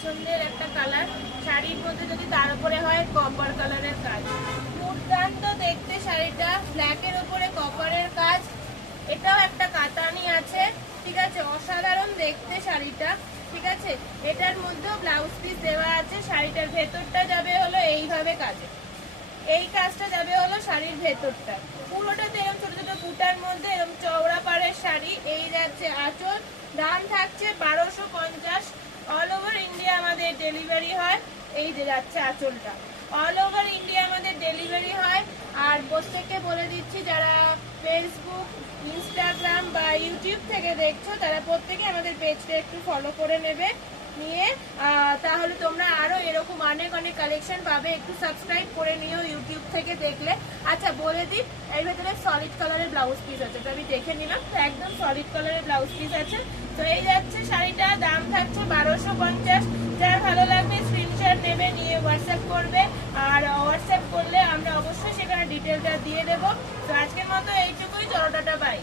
পছন্দের একটা কালার, শাড়ির মধ্যে যদি তার উপরে হয় কপার কালারের কাজ, দুর্দান্ত দেখতে শাড়িটা, ব্ল্যাকের উপরে কপারের কাজ। এটাও একটা কাতানি আছে, ঠিক আছে, অসাধারণ দেখতে শাড়িটা, ঠিক আছে। এটার মধ্যেও ব্লাউজ পিস দেওয়া আছে। শাড়িটার ভেতরটা যাবে হলো এইভাবে কাজে, এই কাজটা যাবে হলো শাড়ির ভেতরটা, পুরোটাতে এরকম ছোট ছোট বুটার মধ্যে এরকম চওড়া পাড়ের শাড়ি। এই যাচ্ছে আঁচল, দাম থাকছে 1250। অল ওভার ইন্ডিয়া আমাদের ডেলিভারি হয়। এই যে যাচ্ছে আঁচলটা, অল ওভার ইন্ডিয়া আমাদের ডেলিভারি হয়। আর প্রত্যেককে বলে দিচ্ছি, যারা ফেসবুক, ইনস্টাগ্রাম বা ইউটিউব থেকে দেখছো তারা প্রত্যেকে আমাদের পেজটা একটু ফলো করে নেবে, নিয়ে তাহলে তোমরা আরো এরকম অনেক অনেক কালেকশন পাবে। একটু সাবস্ক্রাইব করে নিও ইউটিউব থেকে দেখলে। আচ্ছা বলে দিই, এর ভেতরে সলিড কালারের ব্লাউজ পিস আছে, তো আমি দেখে নিলাম, তো একদম সলিড কালারের ব্লাউজ পিস আছে। তো এই যাচ্ছে শাড়িটা, দাম থাকছে 1250। যার ভালো লাগবে স্ক্রিনশট নেবে, নিয়ে হোয়াটসঅ্যাপ করবে। আর হোয়াটসঅ্যাপ করলে আমরা অবশ্যই সেখানে ডিটেলটা দিয়ে দেবো। তো আজকের মতো এইটুকুই, চলো টাটা, বাই।